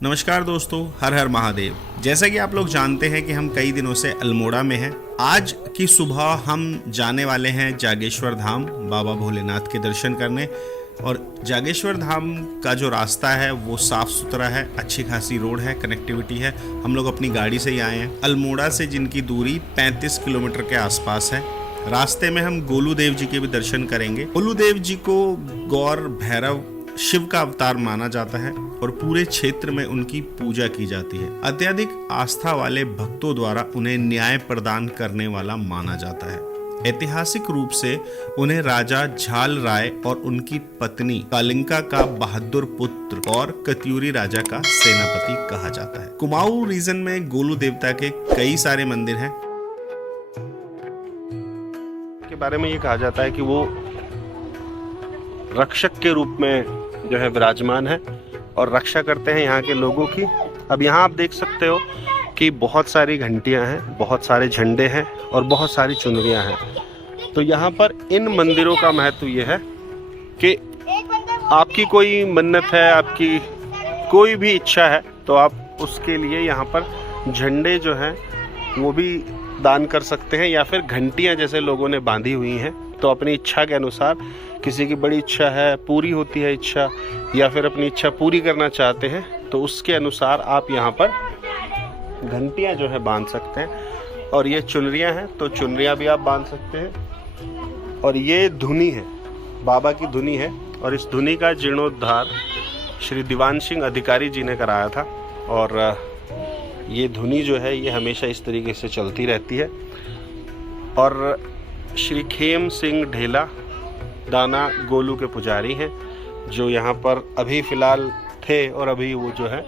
नमस्कार दोस्तों, हर हर महादेव। जैसा कि आप लोग जानते हैं कि हम कई दिनों से अल्मोड़ा में हैं। आज की सुबह हम जाने वाले हैं जागेश्वर धाम बाबा भोलेनाथ के दर्शन करने। और जागेश्वर धाम का जो रास्ता है वो साफ सुथरा है, अच्छी खासी रोड है, कनेक्टिविटी है। हम लोग अपनी गाड़ी से ही आए हैं। अल्मोड़ा से जिनकी दूरी 35 किलोमीटर के आसपास है। रास्ते में हम गोलू देव जी के भी दर्शन करेंगे। गोलू देव जी को गौर भैरव शिव का अवतार माना जाता है और पूरे क्षेत्र में उनकी पूजा की जाती है। अत्यधिक आस्था वाले भक्तों द्वारा उन्हें न्याय प्रदान करने वाला माना जाता है। ऐतिहासिक रूप से उन्हें राजा झाल राय और उनकी पत्नी कालिंका का बहादुर पुत्र और कत्यूरी राजा का सेनापति कहा जाता है। कुमाऊं रीजन में गोलू देवता के कई सारे मंदिर हैं। के बारे में ये कहा जाता है कि वो रक्षक के रूप में जो है विराजमान है और रक्षा करते हैं यहाँ के लोगों की। अब यहाँ आप देख सकते हो कि बहुत सारी घंटियाँ हैं, बहुत सारे झंडे हैं और बहुत सारी चुनरियाँ हैं। तो यहाँ पर इन मंदिरों का महत्व ये है कि आपकी कोई मन्नत है, आपकी कोई भी इच्छा है, तो आप उसके लिए यहाँ पर झंडे जो हैं वो भी दान कर सकते हैं, या फिर घंटियाँ जैसे लोगों ने बांधी हुई हैं तो अपनी इच्छा के अनुसार, किसी की बड़ी इच्छा है, पूरी होती है इच्छा, या फिर अपनी इच्छा पूरी करना चाहते हैं तो उसके अनुसार आप यहाँ पर घंटियाँ जो है बांध सकते हैं। और ये चुनरियाँ हैं तो चुनरियाँ भी आप बांध सकते हैं। और ये धुनी है, बाबा की धुनी है, और इस धुनी का जीर्णोद्धार श्री दीवान सिंह अधिकारी जी ने कराया था। और ये धुनी जो है ये हमेशा इस तरीके से चलती रहती है। और श्री खेम सिंह ढेला दाना गोलू के पुजारी हैं, जो यहाँ पर अभी फ़िलहाल थे और अभी वो जो है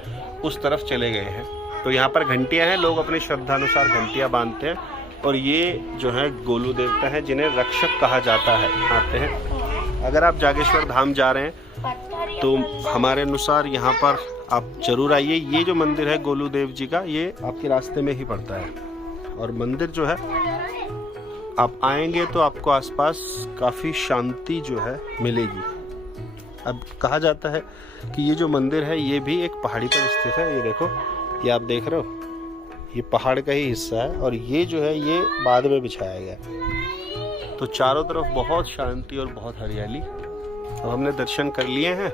उस तरफ चले गए हैं। तो यहाँ पर घंटियाँ हैं, लोग अपनी श्रद्धा अनुसार घंटियाँ बांधते हैं। और ये जो है गोलू देवता हैं जिन्हें रक्षक कहा जाता है, आते हैं। अगर आप जागेश्वर धाम जा रहे हैं तो हमारे अनुसार यहाँ पर आप जरूर आइए। ये जो मंदिर है गोलू देव जी का, ये आपके रास्ते में ही पड़ता है। और मंदिर जो है आप आएंगे तो आपको आसपास काफ़ी शांति जो है मिलेगी। अब कहा जाता है कि ये जो मंदिर है ये भी एक पहाड़ी पर स्थित है। ये देखो, ये आप देख रहे हो, ये पहाड़ का ही हिस्सा है और ये जो है ये बाद में बिछाया गया। तो चारों तरफ बहुत शांति और बहुत हरियाली। तो हमने दर्शन कर लिए हैं।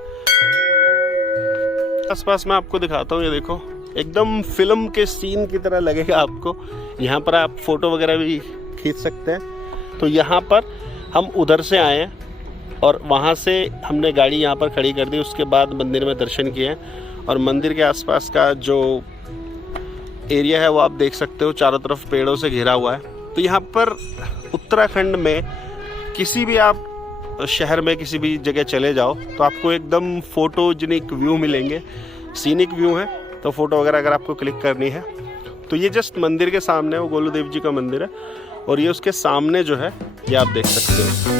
आसपास मैं आपको दिखाता हूँ। ये देखो, एकदम फिल्म के सीन की तरह लगेगा आपको। यहाँ पर आप फोटो वगैरह भी खींच सकते हैं। तो यहाँ पर हम उधर से आए हैं और वहाँ से हमने गाड़ी यहाँ पर खड़ी कर दी। उसके बाद मंदिर में दर्शन किए और मंदिर के आसपास का जो एरिया है वो आप देख सकते हो, चारों तरफ पेड़ों से घिरा हुआ है। तो यहाँ पर उत्तराखंड में किसी भी आप शहर में किसी भी जगह चले जाओ तो आपको एकदम फोटोजेनिक व्यू मिलेंगे, सीनिक व्यू है। तो फोटो वगैरह अगर आपको क्लिक करनी है तो ये जस्ट मंदिर के सामने वो गोलू देव जी का मंदिर है और ये उसके सामने जो है ये आप देख सकते हो।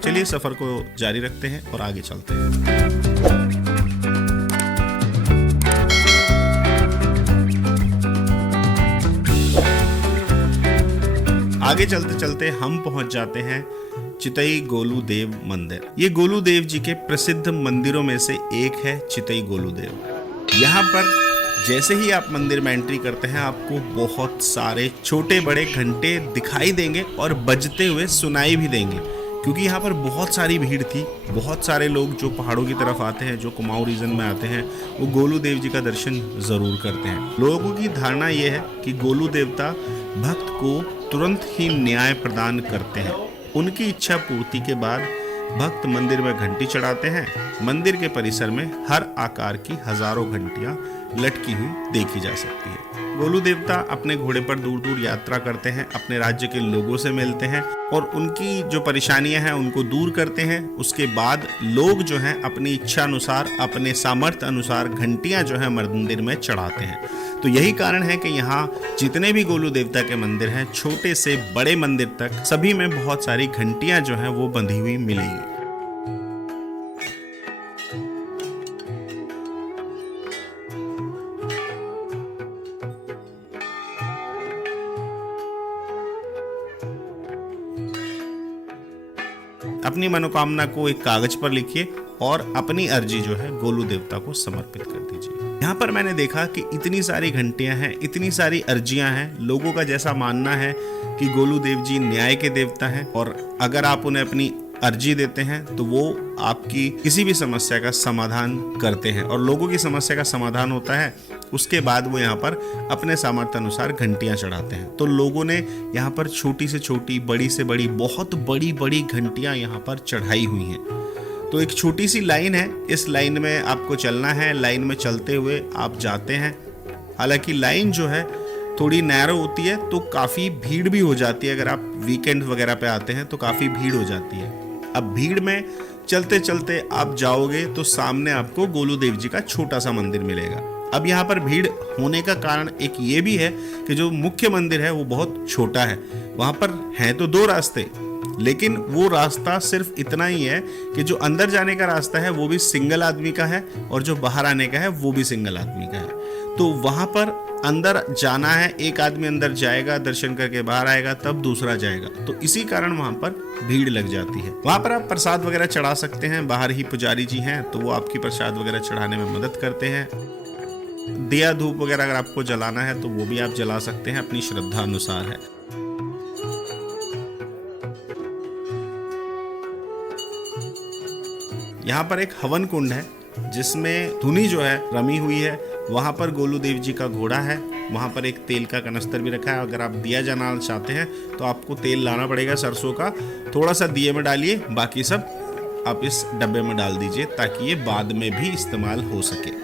चलिए सफर को जारी रखते हैं और आगे चलते हैं। आगे चलते चलते हम पहुंच जाते हैं चितई गोलू देव मंदिर। ये गोलू देव जी के प्रसिद्ध मंदिरों में से एक है चितई गोलू देव। यहाँ पर जैसे ही आप मंदिर में एंट्री करते हैं आपको बहुत सारे छोटे बड़े घंटे दिखाई देंगे और बजते हुए सुनाई भी देंगे, क्योंकि यहाँ पर बहुत सारी भीड़ थी। बहुत सारे लोग जो पहाड़ों की तरफ आते हैं, जो कुमाऊं रीजन में आते हैं, वो गोलू देव जी का दर्शन जरूर करते हैं। लोगों की धारणा ये है कि गोलू देवता भक्त को तुरंत ही न्याय प्रदान करते हैं। उनकी इच्छा पूर्ति के बाद भक्त मंदिर में घंटी चढ़ाते हैं। मंदिर के परिसर में हर आकार की हजारों घंटियां लटकी हुई देखी जा सकती है। गोलू देवता अपने घोड़े पर दूर दूर यात्रा करते हैं, अपने राज्य के लोगों से मिलते हैं और उनकी जो परेशानियां हैं उनको दूर करते हैं। उसके बाद लोग जो हैं अपनी इच्छा अनुसार, अपने सामर्थ्य अनुसार घंटियां जो है मंदिर में चढ़ाते हैं। तो यही कारण है कि यहाँ जितने भी गोलू देवता के मंदिर हैं, छोटे से बड़े मंदिर तक, सभी में बहुत सारी घंटियां जो हैं वो बंधी हुई मिलेंगी। अपनी मनोकामना को एक कागज पर लिखिए और अपनी अर्जी जो है गोलू देवता को समर्पित कर दीजिए। यहाँ पर मैंने देखा कि इतनी सारी घंटियां हैं, इतनी सारी अर्जियां हैं। लोगों का जैसा मानना है कि गोलू देव जी न्याय के देवता हैं और अगर आप उन्हें अपनी अर्जी देते हैं तो वो आपकी किसी भी समस्या का समाधान करते हैं और लोगों की समस्या का समाधान होता है। उसके बाद वो यहाँ पर अपने सामर्थ्य अनुसार घंटियां चढ़ाते हैं। तो लोगों ने यहाँ पर छोटी से छोटी, बड़ी से बड़ी, बहुत बड़ी बड़ी घंटियां यहाँ पर चढ़ाई हुई हैं। तो एक छोटी सी लाइन है, इस लाइन में आपको चलना है। लाइन में चलते हुए आप जाते हैं। हालांकि लाइन जो है थोड़ी नैरो होती है तो काफ़ी भीड़ भी हो जाती है। अगर आप वीकेंड वगैरह पे आते हैं तो काफ़ी भीड़ हो जाती है। अब भीड़ में चलते चलते आप जाओगे तो सामने आपको गोलू देव जी का छोटा सा मंदिर मिलेगा। अब यहाँ पर भीड़ होने का कारण एक ये भी है कि जो मुख्य मंदिर है वो बहुत छोटा है। वहाँ पर हैं तो 2 रास्ते, लेकिन वो रास्ता सिर्फ इतना ही है कि जो अंदर जाने का रास्ता है वो भी सिंगल आदमी का है और जो बाहर आने का है वो भी सिंगल आदमी का है। तो वहाँ पर अंदर जाना है, एक आदमी अंदर जाएगा, दर्शन करके बाहर आएगा, तब दूसरा जाएगा। तो इसी कारण वहाँ पर भीड़ लग जाती है। वहाँ पर आप प्रसाद वगैरह चढ़ा सकते हैं। बाहर ही पुजारी जी हैं तो वो आपकी प्रसाद वगैरह चढ़ाने में मदद करते हैं। दिया धूप वगैरह अगर आपको जलाना है तो वो भी आप जला सकते हैं, अपनी श्रद्धा अनुसार है। यहाँ पर एक हवन कुंड है जिसमें धुनी जो है रमी हुई है। वहाँ पर गोलू देव जी का घोड़ा है। वहाँ पर एक तेल का कनस्तर भी रखा है। अगर आप दिया जलाना चाहते हैं तो आपको तेल लाना पड़ेगा सरसों का। थोड़ा सा दिए में डालिए, बाकी सब आप इस डब्बे में डाल दीजिए ताकि ये बाद में भी इस्तेमाल हो सके।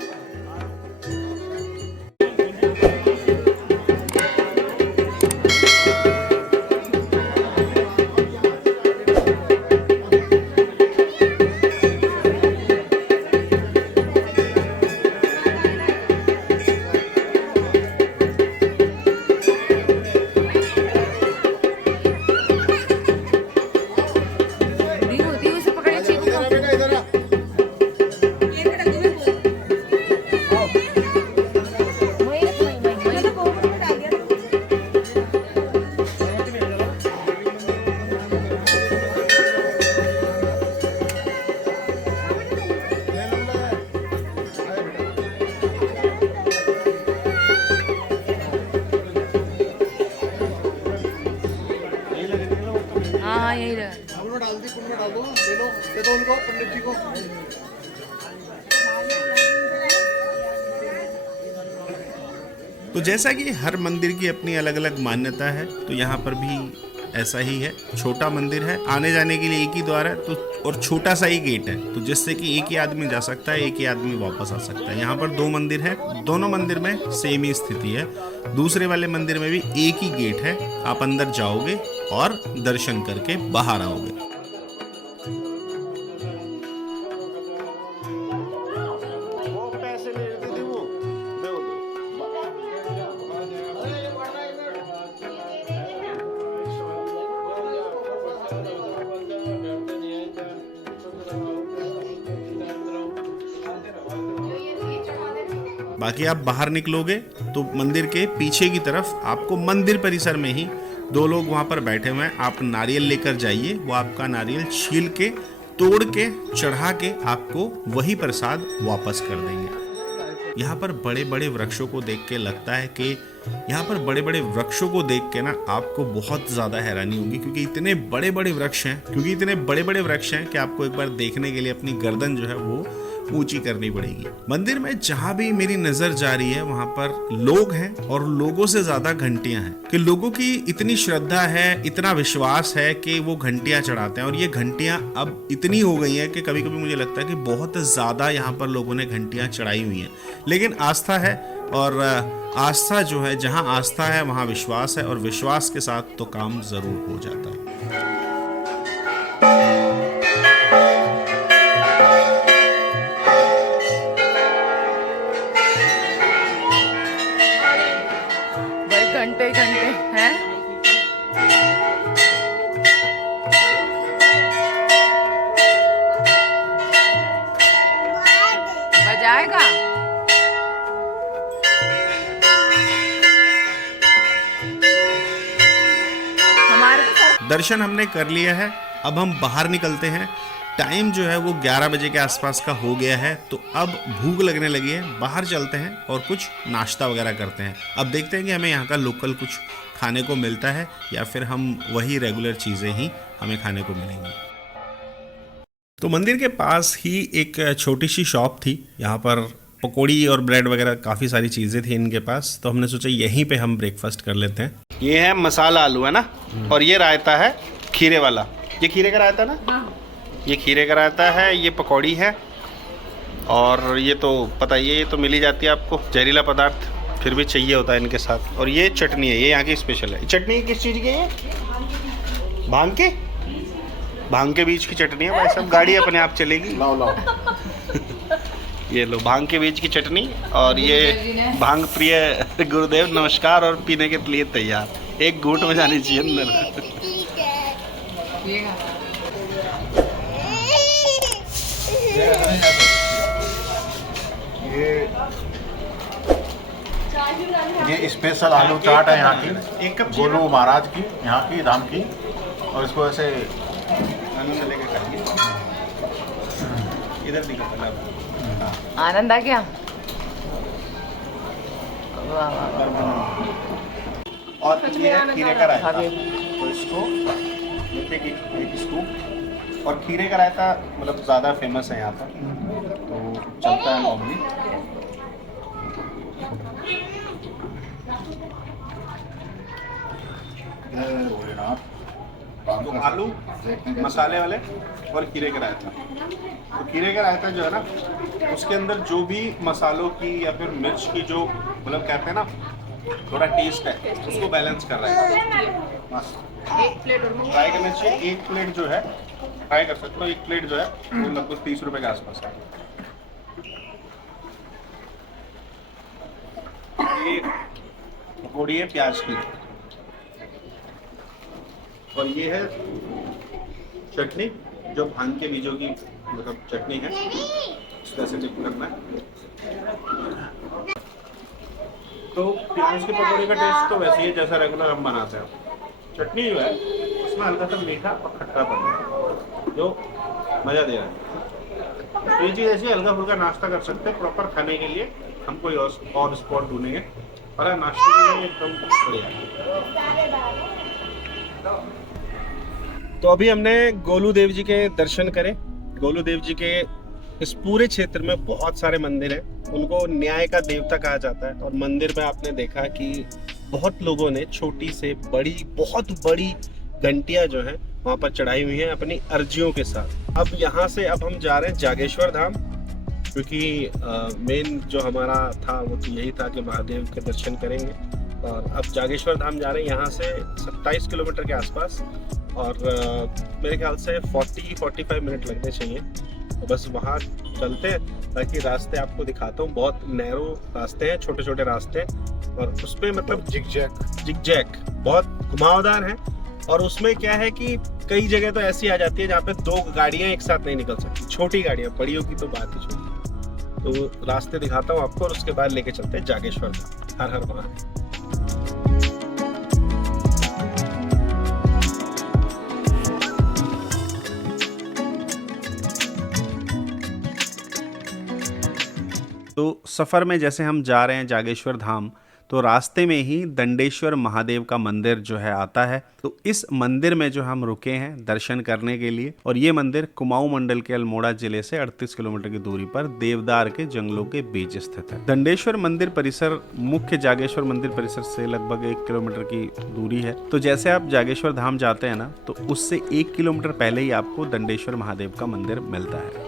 तो जैसा कि हर मंदिर की अपनी अलग अलग मान्यता है, तो यहाँ पर भी ऐसा ही है। छोटा मंदिर है, आने जाने के लिए एक ही द्वार है तो और छोटा सा ही गेट है, तो जिससे कि एक ही आदमी जा सकता है, एक ही आदमी वापस आ सकता है। यहाँ पर 2 मंदिर है, दोनों मंदिर में सेम ही स्थिति है। दूसरे वाले मंदिर में भी एक ही गेट है। आप अंदर जाओगे और दर्शन करके बाहर आओगे। बाकी आप बाहर निकलोगे तो मंदिर के पीछे की तरफ आपको मंदिर परिसर में ही 2 लोग वहां पर बैठे हुए हैं। आप नारियल लेकर जाइए, वो आपका नारियल छील के, तोड़ के, चढ़ा के आपको वही प्रसाद वापस कर देंगे। यहाँ पर बड़े बड़े वृक्षों को देख के लगता है कि यहाँ पर बड़े बड़े वृक्षों को देख के ना आपको बहुत ज़्यादा हैरानी होगी, क्योंकि इतने बड़े बड़े वृक्ष हैं कि आपको एक बार देखने के लिए अपनी गर्दन जो है वो ऊंची करनी पड़ेगी। मंदिर में जहां भी मेरी नजर जा रही है वहां पर लोग हैं और लोगों से ज्यादा घंटियां हैं, कि लोगों की इतनी श्रद्धा है, इतना विश्वास है कि वो घंटियां चढ़ाते हैं। और ये घंटियां अब इतनी हो गई हैं कि कभी कभी मुझे लगता है कि बहुत ज्यादा यहाँ पर लोगों ने घंटियां चढ़ाई हुई हैं। लेकिन आस्था है, और आस्था जो है, जहाँ आस्था है वहाँ विश्वास है, और विश्वास के साथ तो काम जरूर हो जाता है। घंटे घंटे हैं। बजाएगा। दर्शन हमने कर लिया है। अब हम बाहर निकलते हैं। टाइम जो है वो 11 बजे के आसपास का हो गया है, तो अब भूख लगने लगी है। बाहर चलते हैं और कुछ नाश्ता वगैरह करते हैं। अब देखते हैं कि हमें यहाँ का लोकल कुछ खाने को मिलता है या फिर हम वही रेगुलर चीज़ें ही हमें खाने को मिलेंगी। तो मंदिर के पास ही एक छोटी सी शॉप थी। यहाँ पर पकौड़ी और ब्रेड वगैरह काफ़ी सारी चीज़ें थी इनके पास, तो हमने सोचा यहीं पे हम ब्रेकफास्ट कर लेते हैं। ये है मसाला आलू है ना, और ये रायता है खीरे वाला। ये खीरे का रायता ना, ये खीरे का रायता है, ये पकौड़ी है, और ये तो पता ही है, ये तो मिल ही जाती है आपको, जहरीला पदार्थ फिर भी चाहिए होता है इनके साथ। और ये चटनी है, ये यहाँ की स्पेशल है। चटनी किस चीज़ की है? भांग की, भांग के बीज की चटनी है भाई साहब। गाड़ी अपने आप चलेगी। लाओ लाओ ये लो भांग के बीज की चटनी, और ये भांग प्रिय गुरुदेव नमस्कार और पीने के लिए तैयार। एक घूंट में जानी चाहिए अंदर। ये स्पेशल आलू चाट है यहाँ की, एक कप गोलू महाराज की, यहाँ की धाम की। और इसको ऐसे आनंद लेके खाइए। इधर निकल आनंद आ गया। वाह वाह वाह। और ये है खीरे का रायता, तो इसको लेते एक स्कूप। और खीरे का रायता मतलब ज़्यादा फेमस है यहाँ पर, तो चलता है नॉर्मली। तो आलू मसाले वाले और खीरे का रायता। तो खीरे का रायता जो है ना, उसके अंदर जो भी मसालों की या फिर मिर्च की जो मतलब कहते हैं ना थोड़ा टेस्ट है, उसको बैलेंस कर रहा है। बस एक प्लेट और ट्राई करना चाहिए। एक प्लेट जो है ट्राई कर सकते हो। एक प्लेट जो है वो लगभग 30 रुपए के आसपास है। ये पकौड़ी है प्याज की, और ये है चटनी जो भांग के बीजों की मतलब चटनी है। इसको ऐसे डिप करना है। तो प्याज के पकौड़े का टेस्ट तो वैसे ही है जैसा रेगुलर हम बनाते हैं। चटनी जो है उसमें हल्का सा मीठा और खट्टापन है जो मज़ा दे रहा है। तो ये चीज़ ऐसी हल्का फुल्का नाश्ता कर सकते हैं। प्रॉपर खाने के लिए हम कोई और स्पॉट ढूंढेंगे, और नाश्ते के लिए एकदम बढ़िया। तो अभी हमने गोलू देव जी के दर्शन करे। गोलू देव जी के इस पूरे क्षेत्र में बहुत सारे मंदिर हैं। उनको न्याय का देवता कहा जाता है। और मंदिर में आपने देखा कि बहुत लोगों ने छोटी से बड़ी बहुत बड़ी घंटियां जो हैं वहाँ पर चढ़ाई हुई हैं अपनी अर्जियों के साथ। अब यहाँ से अब हम जा रहे हैं जागेश्वर धाम, क्योंकि मेन जो हमारा था वो तो यही था कि महादेव के दर्शन करेंगे। और अब जागेश्वर धाम जा रहे हैं यहाँ से 27 किलोमीटर के आसपास, और मेरे ख्याल से 40-45 मिनट लगने चाहिए। तो बस वहाँ चलते हैं, ताकि रास्ते आपको दिखाता हूँ। बहुत नैरो रास्ते हैं, छोटे छोटे रास्ते, और उसमें मतलब जिगजैग बहुत घुमावदार है। और उसमें क्या है कि कई जगह तो ऐसी आ जाती है जहाँ पे 2 गाड़ियाँ एक साथ नहीं निकल सकती, छोटी गाड़ियाँ, बड़ियों की तो बात ही छोटी। तो रास्ते दिखाता हूँ आपको, और उसके बाद लेके चलते हैं जागेश्वर धाम। हर हर महादेव। तो सफ़र में जैसे हम जा रहे हैं जागेश्वर धाम, तो रास्ते में ही दंडेश्वर महादेव का मंदिर जो है आता है। तो इस मंदिर में जो हम रुके हैं दर्शन करने के लिए, और ये मंदिर कुमाऊं मंडल के अल्मोड़ा जिले से 38 किलोमीटर की दूरी पर देवदार के जंगलों के बीच स्थित है। दंडेश्वर मंदिर परिसर मुख्य जागेश्वर मंदिर परिसर से लगभग 1 किलोमीटर की दूरी है। तो जैसे आप जागेश्वर धाम जाते हैं ना, तो उससे 1 किलोमीटर पहले ही आपको दंडेश्वर महादेव का मंदिर मिलता है।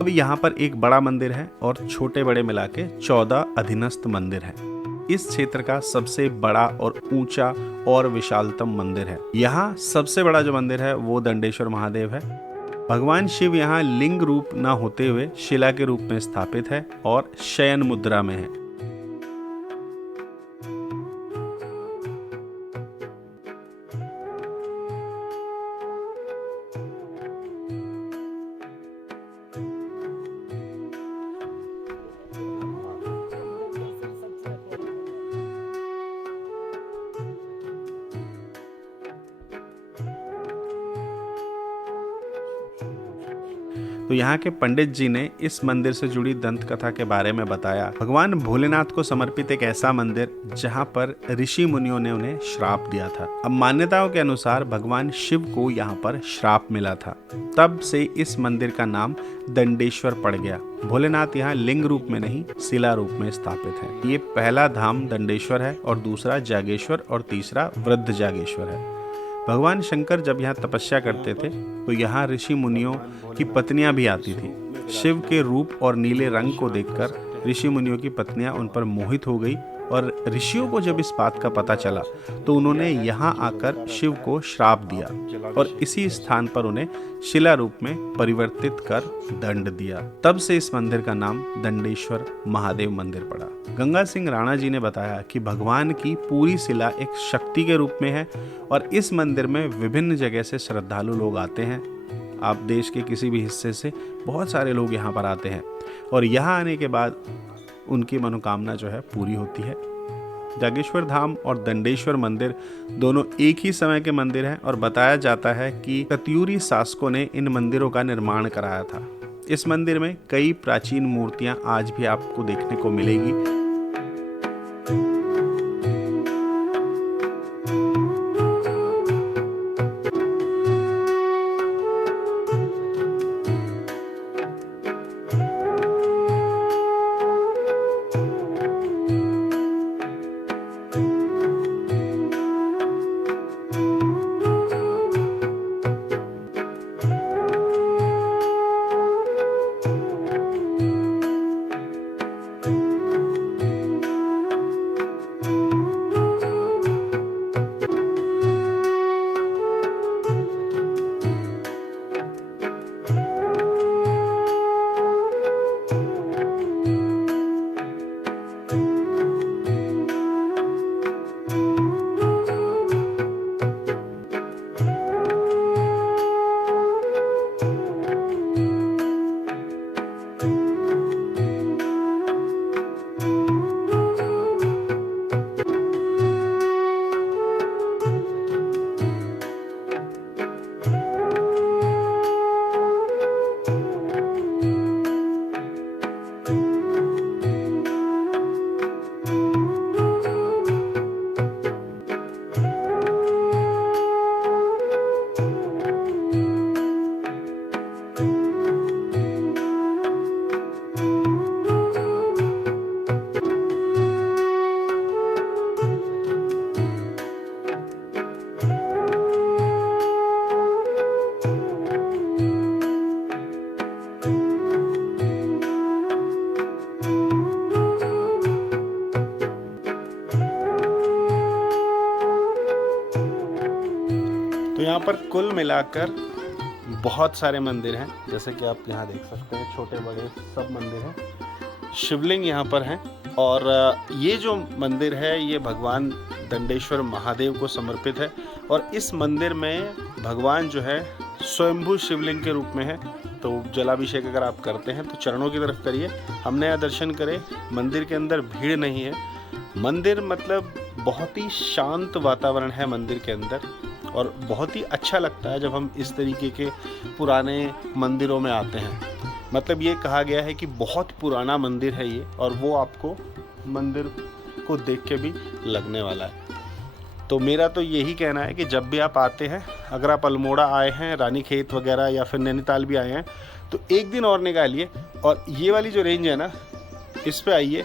अब यहाँ पर एक बड़ा मंदिर है और छोटे बड़े मिला के 14 अधीनस्थ मंदिर हैं। इस क्षेत्र का सबसे बड़ा और ऊंचा और विशालतम मंदिर है। यहाँ सबसे बड़ा जो मंदिर है वो दंडेश्वर महादेव है। भगवान शिव यहाँ लिंग रूप न होते हुए शिला के रूप में स्थापित है और शयन मुद्रा में है। तो यहाँ के पंडित जी ने इस मंदिर से जुड़ी दंत कथा के बारे में बताया। भगवान भोलेनाथ को समर्पित एक ऐसा मंदिर जहाँ पर ऋषि मुनियों ने उन्हें श्राप दिया था। अब मान्यताओं के अनुसार भगवान शिव को यहाँ पर श्राप मिला था, तब से इस मंदिर का नाम दंडेश्वर पड़ गया। भोलेनाथ यहाँ लिंग रूप में नहीं, शिला रूप में स्थापित है। ये पहला धाम दंडेश्वर है और दूसरा जागेश्वर और तीसरा वृद्ध जागेश्वर है। भगवान शंकर जब यहाँ तपस्या करते थे तो यहाँ ऋषि मुनियों की पत्नियां भी आती थी। शिव के रूप और नीले रंग को देखकर ऋषि मुनियों की पत्नियां उन पर मोहित हो गई और ऋषियों को जब इस बात का पता चला तो उन्होंने यहाँ आकर शिव को श्राप दिया और इसी स्थान पर उन्हें शिला रूप में परिवर्तित कर दंड दिया। तब से इस मंदिर का नाम दंडेश्वर महादेव मंदिर पड़ा। गंगा सिंह राणा जी ने बताया कि भगवान की पूरी शिला एक शक्ति के रूप में है और इस मंदिर में विभिन्न जगह से श्रद्धालु लोग आते हैं। आप देश के किसी भी हिस्से से बहुत सारे लोग यहाँ पर आते हैं और यहाँ आने के बाद उनकी मनोकामना जो है पूरी होती है। जागेश्वर धाम और दंडेश्वर मंदिर दोनों एक ही समय के मंदिर हैं और बताया जाता है कि कत्यूरी शासकों ने इन मंदिरों का निर्माण कराया था। इस मंदिर में कई प्राचीन मूर्तियां आज भी आपको देखने को मिलेगी। तो यहाँ पर कुल मिलाकर बहुत सारे मंदिर हैं, जैसे कि आप यहाँ देख सकते हैं, छोटे बड़े सब मंदिर हैं। शिवलिंग यहाँ पर हैं और ये जो मंदिर है ये भगवान दंडेश्वर महादेव को समर्पित है और इस मंदिर में भगवान जो है स्वयंभू शिवलिंग के रूप में है। तो जलाभिषेक अगर आप करते हैं तो चरणों की तरफ करिए। हमने यहाँ दर्शन करे, मंदिर के अंदर भीड़ नहीं है। मंदिर मतलब बहुत ही शांत वातावरण है मंदिर के अंदर और बहुत ही अच्छा लगता है जब हम इस तरीके के पुराने मंदिरों में आते हैं। मतलब ये कहा गया है कि बहुत पुराना मंदिर है ये और वो आपको मंदिर को देख के भी लगने वाला है। तो मेरा तो यही कहना है कि जब भी आप आते हैं, अगर आप अल्मोड़ा आए हैं, रानीखेत वगैरह या फिर नैनीताल भी आए हैं, तो एक दिन और निकालिए और ये वाली जो रेंज है ना, इस पे आइए।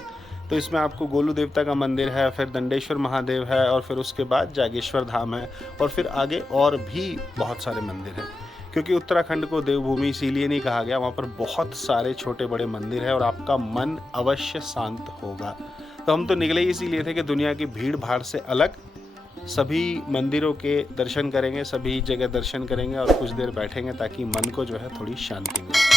तो इसमें आपको गोलू देवता का मंदिर है, फिर दंडेश्वर महादेव है और फिर उसके बाद जागेश्वर धाम है और फिर आगे और भी बहुत सारे मंदिर हैं। क्योंकि उत्तराखंड को देवभूमि इसीलिए नहीं कहा गया, वहाँ पर बहुत सारे छोटे बड़े मंदिर हैं और आपका मन अवश्य शांत होगा। तो हम तो निकले इसीलिए थे कि दुनिया की भीड़ भाड़ से अलग सभी मंदिरों के दर्शन करेंगे, सभी जगह दर्शन करेंगे और कुछ देर बैठेंगे ताकि मन को जो है थोड़ी शांति मिले।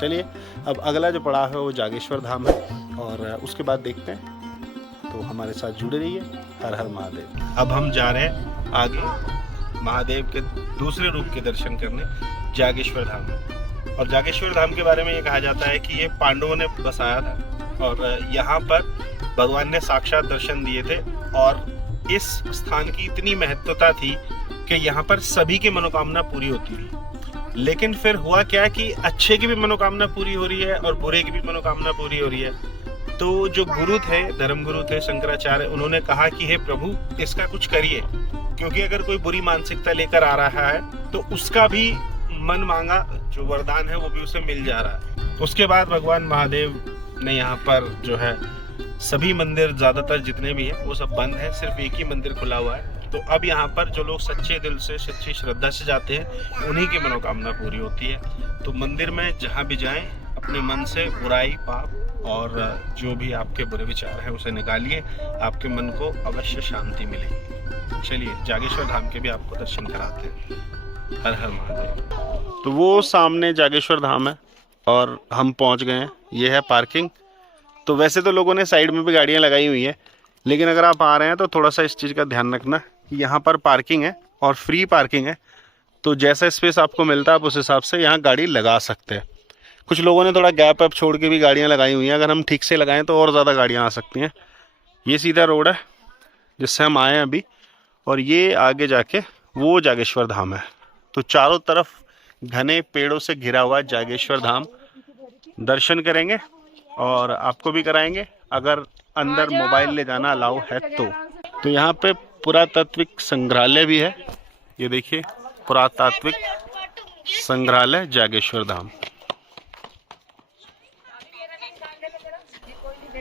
चलिए अब अगला जो पड़ाव है वो जागेश्वर धाम है और उसके बाद देखते हैं। तो हमारे साथ जुड़े रहिए। हर हर महादेव। अब हम जा रहे हैं आगे महादेव के दूसरे रूप के दर्शन करने, जागेश्वर धाम में। और जागेश्वर धाम के बारे में ये कहा जाता है कि ये पांडवों ने बसाया था और यहाँ पर भगवान ने साक्षात दर्शन दिए थे और इस स्थान की इतनी महत्वता थी कि यहाँ पर सभी की मनोकामना पूरी होती थी। लेकिन फिर हुआ क्या कि अच्छे की भी मनोकामना पूरी हो रही है और बुरे की भी मनोकामना पूरी हो रही है। तो जो गुरु थे, धर्म गुरु थे शंकराचार्य, उन्होंने कहा कि हे प्रभु इसका कुछ करिए, क्योंकि अगर कोई बुरी मानसिकता लेकर आ रहा है तो उसका भी मन मांगा जो वरदान है वो भी उसे मिल जा रहा है। उसके बाद भगवान महादेव ने यहाँ पर जो है सभी मंदिर ज्यादातर जितने भी हैं वो सब बंद है, सिर्फ एक ही मंदिर खुला हुआ है। तो अब यहाँ पर जो लोग सच्चे दिल से, सच्ची श्रद्धा से जाते हैं उन्हीं की मनोकामना पूरी होती है। तो मंदिर में जहाँ भी जाएं अपने मन से बुराई, पाप और जो भी आपके बुरे विचार हैं उसे निकालिए, आपके मन को अवश्य शांति मिलेगी। चलिए जागेश्वर धाम के भी आपको दर्शन कराते हैं। हर हर महादेव। तो वो सामने जागेश्वर धाम है और हम पहुंच गए हैं। ये है पार्किंग। तो वैसे तो लोगों ने साइड में भी गाड़ियां लगाई हुई है, लेकिन अगर आप आ रहे हैं तो थोड़ा सा इस चीज़ का ध्यान रखना कि यहाँ पर पार्किंग है और फ्री पार्किंग है। तो जैसा स्पेस आपको मिलता है आप उस हिसाब से यहाँ गाड़ी लगा सकते हैं। कुछ लोगों ने थोड़ा गैप अप छोड़ के भी गाड़ियाँ लगाई हुई हैं, अगर हम ठीक से लगाएं तो और ज़्यादा गाड़ियाँ आ सकती हैं। ये सीधा रोड है जिससे हम आए हैं अभी, और ये आगे जाके वो जागेश्वर धाम है। तो चारों तरफ घने पेड़ों से घिरा हुआ जागेश्वर धाम। दर्शन करेंगे और आपको भी कराएंगे अगर अंदर मोबाइल ले जाना अलाउ है तो यहाँ पे पुरातात्विक संग्रहालय भी है। ये देखिए पुरातात्विक संग्रहालय जागेश्वर धाम।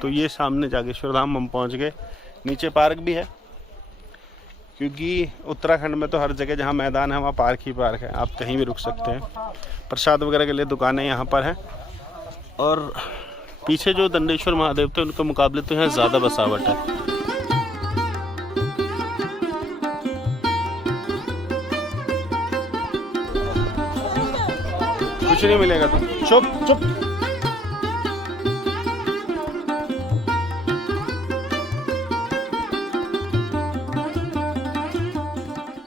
तो ये सामने जागेश्वर धाम हम पहुँच गए। नीचे पार्क भी है, क्योंकि उत्तराखंड में तो हर जगह जहाँ मैदान है वहाँ पार्क ही पार्क है, आप कहीं भी रुक सकते हैं। प्रसाद वगैरह के लिए दुकानें यहाँ पर हैं। और पीछे जो दंडेश्वर महादेव थे उनके मुकाबले तो यहाँ ज़्यादा बसावट है। कुछ नहीं मिलेगा तो चुप चुप।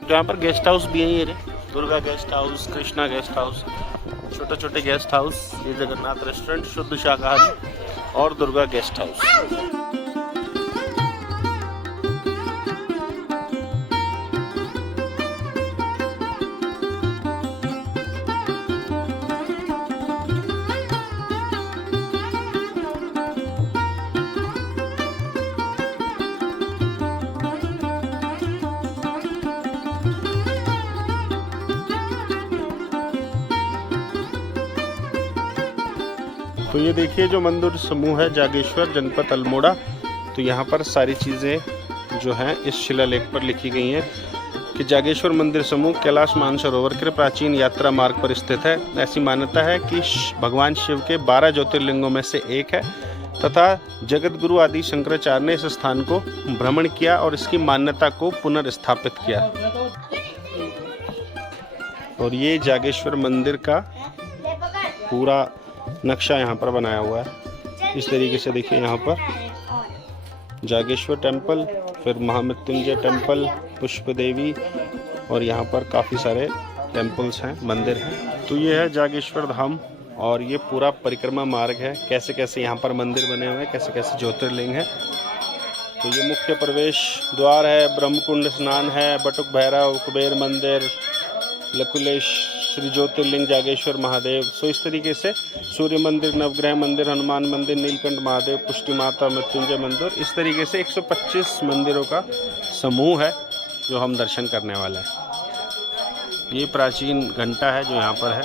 यहाँ पर गेस्ट हाउस भी है, ये रे Durga guest house, Krishna guest house, छोटे छोटे गेस्ट हाउस। ये जगन्नाथ रेस्टोरेंट शुद्ध शाकाहारी और दुर्गा गेस्ट हाउस। तो ये देखिए जो मंदिर समूह है जागेश्वर जनपद अल्मोड़ा। तो यहाँ पर सारी चीज़ें जो हैं इस शिलालेख पर लिखी गई हैं कि जागेश्वर मंदिर समूह कैलाश मानसरोवर के प्राचीन यात्रा मार्ग पर स्थित है। ऐसी मान्यता है कि भगवान शिव के 12 ज्योतिर्लिंगों में से एक है तथा जगत गुरु आदि शंकराचार्य ने इस स्थान को भ्रमण किया और इसकी मान्यता को पुनर्स्थापित किया। और ये जागेश्वर मंदिर का पूरा नक्शा यहाँ पर बनाया हुआ है। इस तरीके से देखिए यहाँ पर जागेश्वर टेम्पल, फिर महामृत्युंजय टेम्पल, पुष्प देवी, और यहाँ पर काफ़ी सारे टेम्पल्स हैं, मंदिर हैं। तो ये है जागेश्वर धाम और ये पूरा परिक्रमा मार्ग है। कैसे कैसे यहाँ पर मंदिर बने हुए हैं, कैसे कैसे ज्योतिर्लिंग है। तो ये मुख्य प्रवेश द्वार है, ब्रह्मकुंड स्नान है, बटुक भैरव, कुबेर मंदिर, लकुलेश, श्री ज्योतिर्लिंग जागेश्वर महादेव। सो इस तरीके से सूर्य मंदिर, नवग्रह मंदिर, हनुमान मंदिर, नीलकंठ महादेव, पुष्टि माता, मृत्युंजय मंदिर, इस तरीके से 125 मंदिरों का समूह है जो हम दर्शन करने वाले हैं। ये प्राचीन घंटा है जो यहाँ पर है,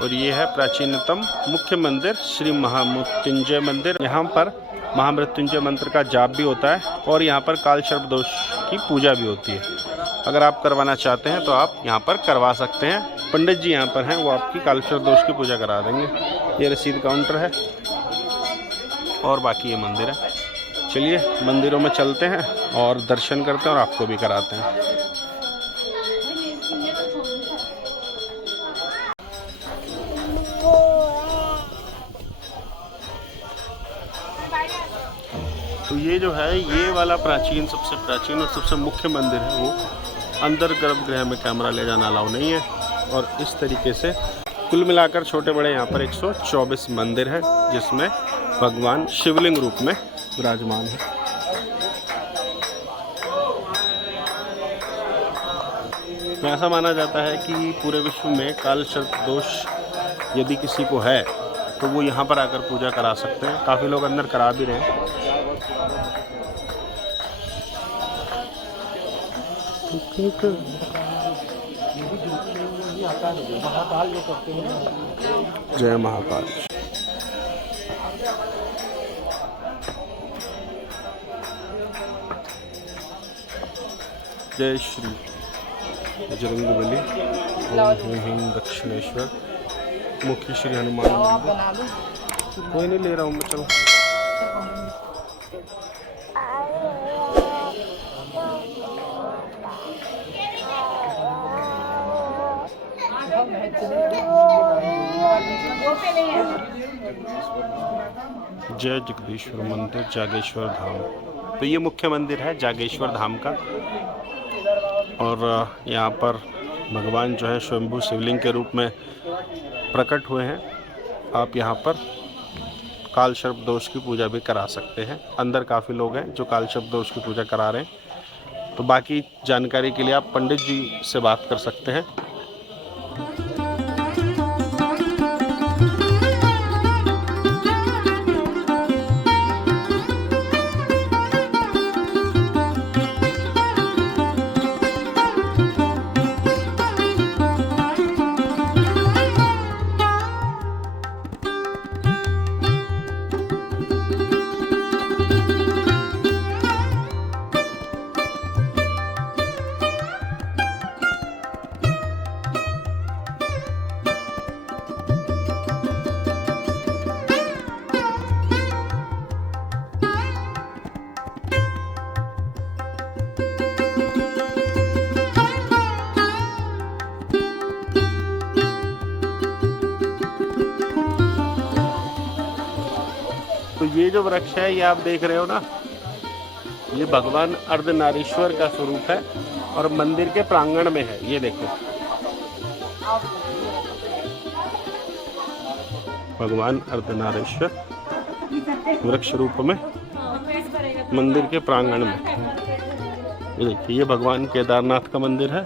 और ये है प्राचीनतम मुख्य मंदिर श्री महामृत्युंजय मंदिर। यहाँ पर महामृत्युंजय मंत्र का जाप भी होता है और यहाँ पर काल सर्प दोष की पूजा भी होती है। अगर आप करवाना चाहते हैं तो आप यहाँ पर करवा सकते हैं। पंडित जी यहाँ पर हैं, वो आपकी काल सर्प दोष की पूजा करा देंगे। ये रसीद काउंटर है और बाकी ये मंदिर है। चलिए मंदिरों में चलते हैं और दर्शन करते हैं और आपको भी कराते हैं। तो ये जो है ये वाला प्राचीन, सबसे प्राचीन और सबसे मुख्य मंदिर है, वो अंदर गर्भगृह में कैमरा ले जाना अलाउ नहीं है। और इस तरीके से कुल मिलाकर छोटे बड़े यहाँ पर 124 मंदिर हैं जिसमें भगवान शिवलिंग रूप में विराजमान है। तो ऐसा माना जाता है कि पूरे विश्व में काल सर्प दोष यदि किसी को है तो वो यहाँ पर आकर पूजा करा सकते हैं। काफ़ी लोग अंदर करा भी रहे हैं। जय महाकाल। जय श्री बजरंगबली। ओम ह्रीं ह्रीं दक्षिणेश्वर। मुखी श्री हनुमान मंदिर। कोई नहीं ले रहा हूँ मैं, चलो। जय जगदीश्वर मंदिर, जागेश्वर धाम। तो ये मुख्य मंदिर है जागेश्वर धाम का। और यहाँ पर भगवान जो है स्वयंभू शिवलिंग के रूप में प्रकट हुए हैं। आप यहाँ पर काल सर्प दोष की पूजा भी करा सकते हैं। अंदर काफ़ी लोग हैं जो काल सर्प दोष की पूजा करा रहे हैं। तो बाकी जानकारी के लिए आप पंडित जी से बात कर सकते हैं। तो ये जो वृक्ष है ये आप देख रहे हो ना, ये भगवान अर्धनारीश्वर का स्वरूप है और मंदिर के प्रांगण में है। ये देखो भगवान अर्धनारीश्वर वृक्ष रूप में मंदिर के प्रांगण में। ये देखिए, ये भगवान केदारनाथ का मंदिर है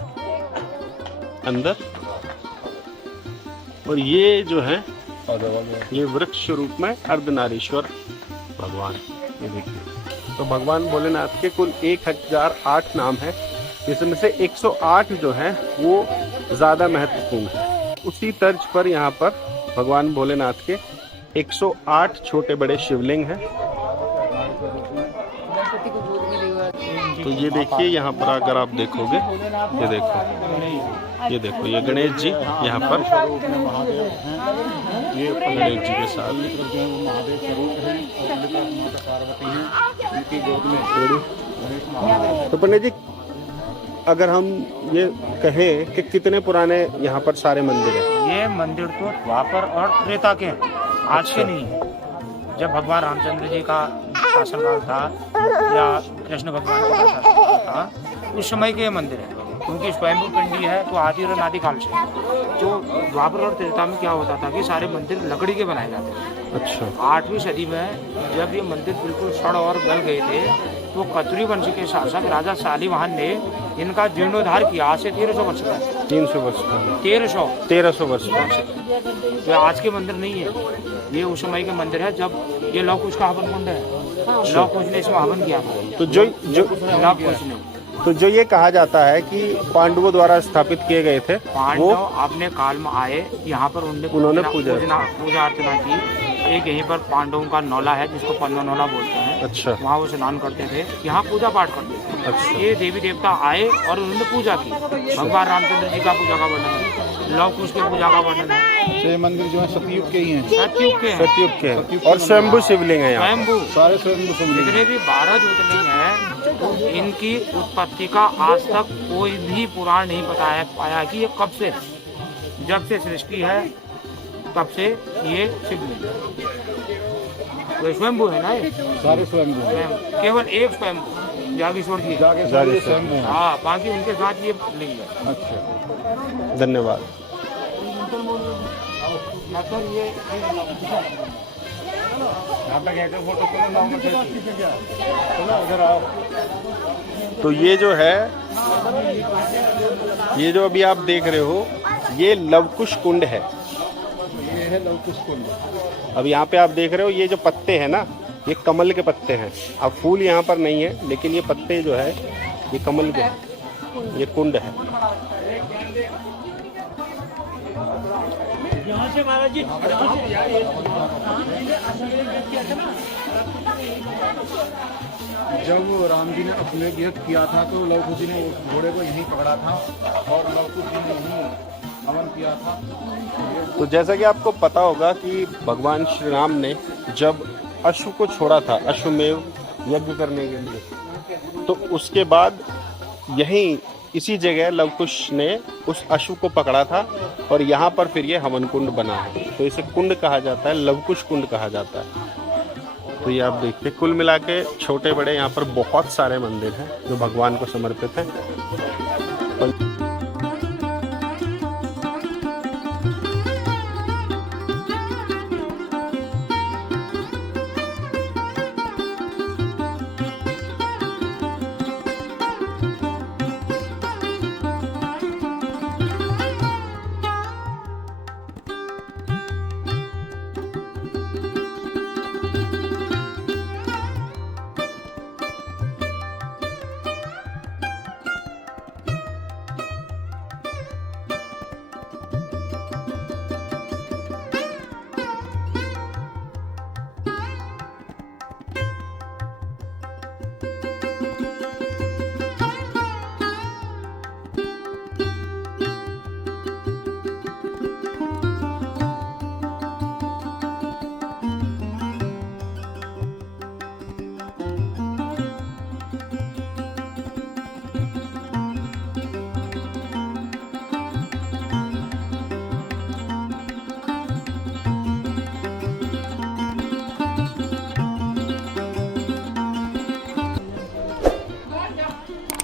अंदर। और ये जो है ये वृक्ष रूप में अर्धनारीश्वर भगवान। ये देखिए, तो भगवान भोलेनाथ के कुल 1008 नाम है, जिसमें से 108 जो है वो ज़्यादा महत्वपूर्ण है। उसी तर्ज पर यहाँ पर भगवान भोलेनाथ के 108 छोटे बड़े शिवलिंग हैं। तो ये देखिए, यहाँ पर अगर आप देखोगे, ये देखो ये गणेश जी यहाँ पर, ये गणेश जी के साथ तो पंडित जी, अगर हम ये कहें कि कितने पुराने यहाँ पर सारे मंदिर हैं? ये मंदिर तो द्वापर और त्रेता के हैं, आज के नहीं है। जब भगवान रामचंद्र जी का शासनकाल था या कृष्ण भगवान का शासनकाल था, उस समय के मंदिर है। क्योंकि स्वयंभू पिंडी है तो आदि और अनादि काल से। तो द्वापर और त्रेता में क्या होता था कि सारे मंदिर लकड़ी के बनाए जाते थे। अच्छा। 8वीं सदी में जब ये मंदिर बिल्कुल सड़ और गल गए थे तो कतुरी वंश के शासक राजा शालिवाहन ने इनका जीर्णोद्धार किया। आज से 1300 वर्ष पहले। 300 वर्ष पहले। 1300 वर्ष पहले। तो आज के मंदिर नहीं है, ये उस समय के मंदिर है जब ये लव कुश का हवन कुंड है। लव कुश ने इसमें हवन किया था। तो जो लव कुश ने, तो जो ये कहा जाता है कि पांडवों द्वारा स्थापित किए गए थे, पांडव अपने काल में आए यहाँ पर, उन्होंने पूजा अर्चना की। एक यहीं पर पांडवों का नौला है जिसको पन्नो नौला बोलते हैं। अच्छा। वहाँ वो स्नान करते थे, यहाँ पूजा पाठ करते थे। अच्छा। ये देवी देवता आए और उन्होंने पूजा की। भगवान रामचंद्र जी का पूजा का वर्णन है, लव कुश के पूजा का वर्णन है। ये मंदिर जो है सतयुग के ही हैं। सतयुग के हैं। सतयुग के और स्वयंभू शिवलिंग है यहाँ। स्वयंभू सारे स्वयंभू शिवलिंग। जितने भी 12 ज्योतिर्लिंग हैं, इनकी उत्पत्ति का आज तक कोई भी पुराण नहीं बताया पाया कि ये कब से, जब से सृष्टि है तब से ये शिवलिंग तो स्वयंभू है ना। ये सारे स्वयंभू हैं। केवल एक स्वयंभू जागेश्वर जी, सारे स्वयंभू हैं। हाँ, बाकी उनके साथ ये लिंग है। अच्छा, धन्यवाद। तो ये जो है ये जो अभी आप देख रहे हो ये लवकुश कुंड है। ये है लवकुश कुंड। अब यहाँ पे आप देख रहे हो ये जो पत्ते हैं ना ये कमल के पत्ते हैं। अब फूल यहाँ पर नहीं है लेकिन ये पत्ते जो है ये कमल के हैं। ये कुंड है। जब राम जी ने अपने यज्ञ किया था तो लवकुश जी ने उस घोड़े को यहीं पकड़ा था और लवकुश जी ने यहीं हवन किया था। तो जैसा कि आपको पता होगा कि भगवान श्री राम ने जब अश्व को छोड़ा था अश्वमेव यज्ञ करने के लिए, तो उसके बाद यहीं इसी जगह लवकुश ने उस अश्व को पकड़ा था और यहाँ पर फिर ये हवन कुंड बना है। तो इसे कुंड कहा जाता है, लवकुश कुंड कहा जाता है। तो ये आप देखिए कुल मिला के छोटे बड़े यहाँ पर बहुत सारे मंदिर हैं जो भगवान को समर्पित हैं।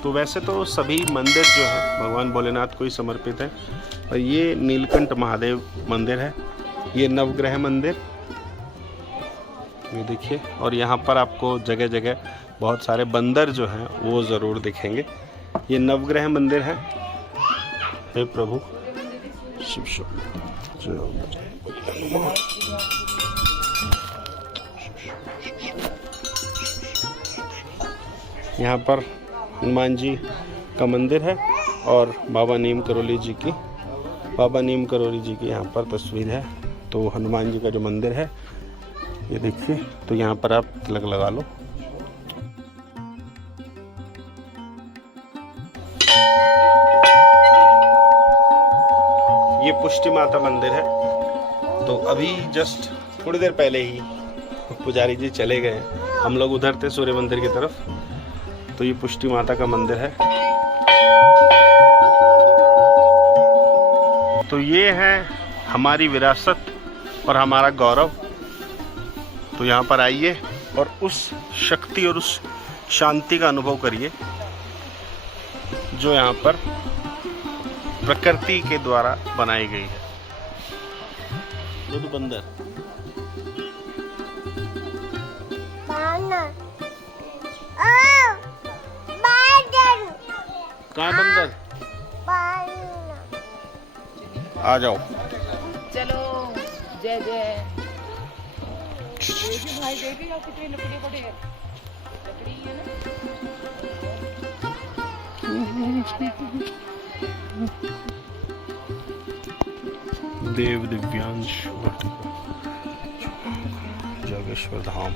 तो वैसे तो सभी मंदिर जो है भगवान भोलेनाथ को ही समर्पित है। और ये नीलकंठ महादेव मंदिर है, ये नवग्रह मंदिर, ये देखिए। और यहाँ पर आपको जगह जगह बहुत सारे बंदर जो हैं वो ज़रूर दिखेंगे। ये नवग्रह मंदिर है। हे प्रभु शिव यहाँ पर हनुमान जी का मंदिर है और बाबा नीम करोली जी की यहाँ पर तस्वीर है। तो हनुमान जी का जो मंदिर है ये देखिए। तो यहाँ पर आप तिलक लगा लो। ये पुष्टि माता मंदिर है। तो अभी जस्ट थोड़ी देर पहले ही पुजारी जी चले गए, हम लोग उधर थे सूर्य मंदिर की तरफ। तो ये पुष्टि माता का मंदिर है। तो ये है हमारी विरासत और हमारा गौरव। तो यहाँ पर आइए और उस शक्ति और उस शांति का अनुभव करिए जो यहाँ पर प्रकृति के द्वारा बनाई गई है। दूध बंदर कहाँ बंदर? आ जाओ। चलो जय जय। भाई देखेगा कितनी लकड़ी पड़ी है। लकड़ी है ना। देव दिव्यांश जागेश्वर धाम।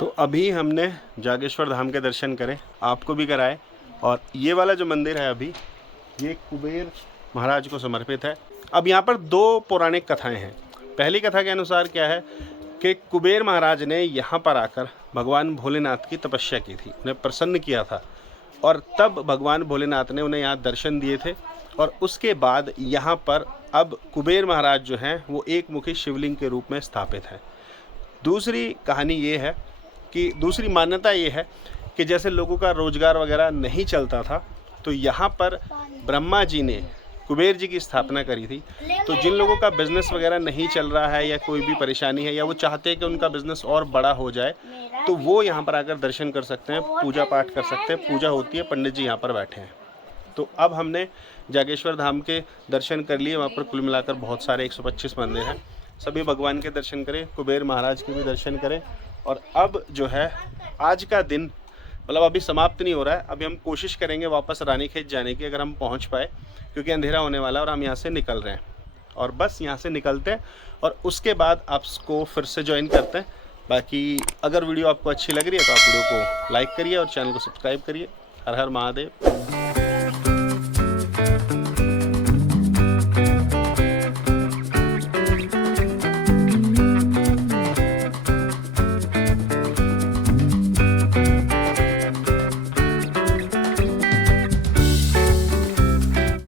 तो अभी हमने जागेश्वर धाम के दर्शन करे, आपको भी कराए। और ये वाला जो मंदिर है अभी, ये कुबेर महाराज को समर्पित है। अब यहाँ पर दो पौराणिक कथाएं हैं। पहली कथा के अनुसार क्या है कि कुबेर महाराज ने यहाँ पर आकर भगवान भोलेनाथ की तपस्या की थी, उन्हें प्रसन्न किया था, और तब भगवान भोलेनाथ ने उन्हें यहाँ दर्शन दिए थे। और उसके बाद यहाँ पर अब कुबेर महाराज जो हैं वो एक मुखी शिवलिंग के रूप में स्थापित है। दूसरी कहानी ये है कि दूसरी मान्यता ये है कि जैसे लोगों का रोजगार वगैरह नहीं चलता था, तो यहाँ पर ब्रह्मा जी ने कुबेर जी की स्थापना करी थी। तो जिन लोगों का बिज़नेस वगैरह नहीं चल रहा है या कोई भी परेशानी है, या वो चाहते हैं कि उनका बिज़नेस और बड़ा हो जाए, तो वो यहाँ पर आकर दर्शन कर सकते हैं, पूजा पाठ कर सकते हैं। पूजा होती है, पंडित जी यहाँ पर बैठे हैं। तो अब हमने जागेश्वर धाम के दर्शन कर लिए। वहाँ पर कुल मिलाकर बहुत सारे 125 मंदिर हैं। सभी भगवान के दर्शन करें, कुबेर महाराज के भी दर्शन करें। और अब जो है आज का दिन मतलब अभी समाप्त नहीं हो रहा है। अभी हम कोशिश करेंगे वापस रानीखेत जाने की, अगर हम पहुंच पाए, क्योंकि अंधेरा होने वाला है और हम यहाँ से निकल रहे हैं। और बस यहाँ से निकलते हैं और उसके बाद आपको फिर से ज्वाइन करते हैं। बाकी अगर वीडियो आपको अच्छी लग रही है तो आप वीडियो को लाइक करिए और चैनल को सब्सक्राइब करिए। हर हर महादेव।